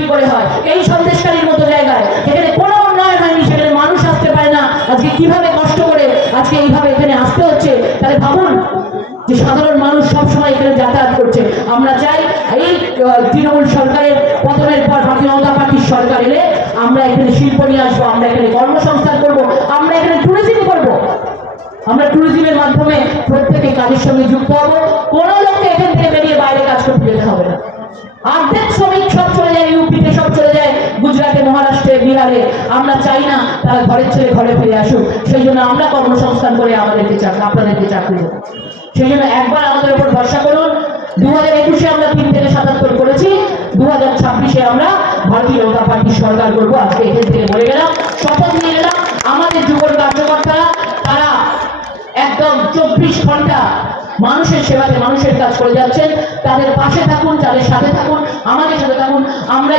কি করে হয়? এই সন্দেশকারীর মতো জায়গায়, যেখানে কোনো উন্নয়ন হয়নি, সেখানে মানুষ আসতে পারে না। আজকে কীভাবে কষ্ট করে আজকে এইভাবে এখানে আসতে হচ্ছে? তাহলে ভাবুন যে সাধারণ মানুষ সবসময় এখানে যাতায়াত করছে। আমরা চাই এই তৃণমূল সরকারের পতনের পর ভারতীয় জনতা পার্টির সরকার এলে আমরা এখানে শিল্প নিয়ে আসব, আমরা এখানে কর্মসংস্থান করব, আমরা এখানে ট্যুরিজম করব। আমরা ট্যুরিজমের মাধ্যমে প্রত্যেকে কাজের সঙ্গে যুক্ত হব। কোনো লোককে অর্ধেক শ্রমিক সব চলে যায় ইউপিতে সব চলে যায়, গুজরাটে, মহারাষ্ট্রে, বিহারে। আমরা চাই না তারা ঘরের ছেলে ঘরে ফিরে আসুক। সেই জন্য আমরা কর্মসংস্থান করে আমাদেরকে চাকরি আপনাদেরকে চাকরি সেই জন্য একবার আমাদের উপর ভরসা করুন। দু হাজার একুশে আমরা তিন থেকে সাতাত্তর করেছি। দু হাজার ছাব্বিশে আমরা ভারতীয় জনতা পার্টির সরকার করব। আজকে এখান থেকে বলে গেলাম। শপথ নিয়ে গেলাম। চব্বিশ ঘণ্টা মানুষের সেবাতে মানুষের কাজ করে যাচ্ছেন। তাদের পাশে থাকুন, তাদের সাথে থাকুন, আমাদের সাথে থাকুন। আমরা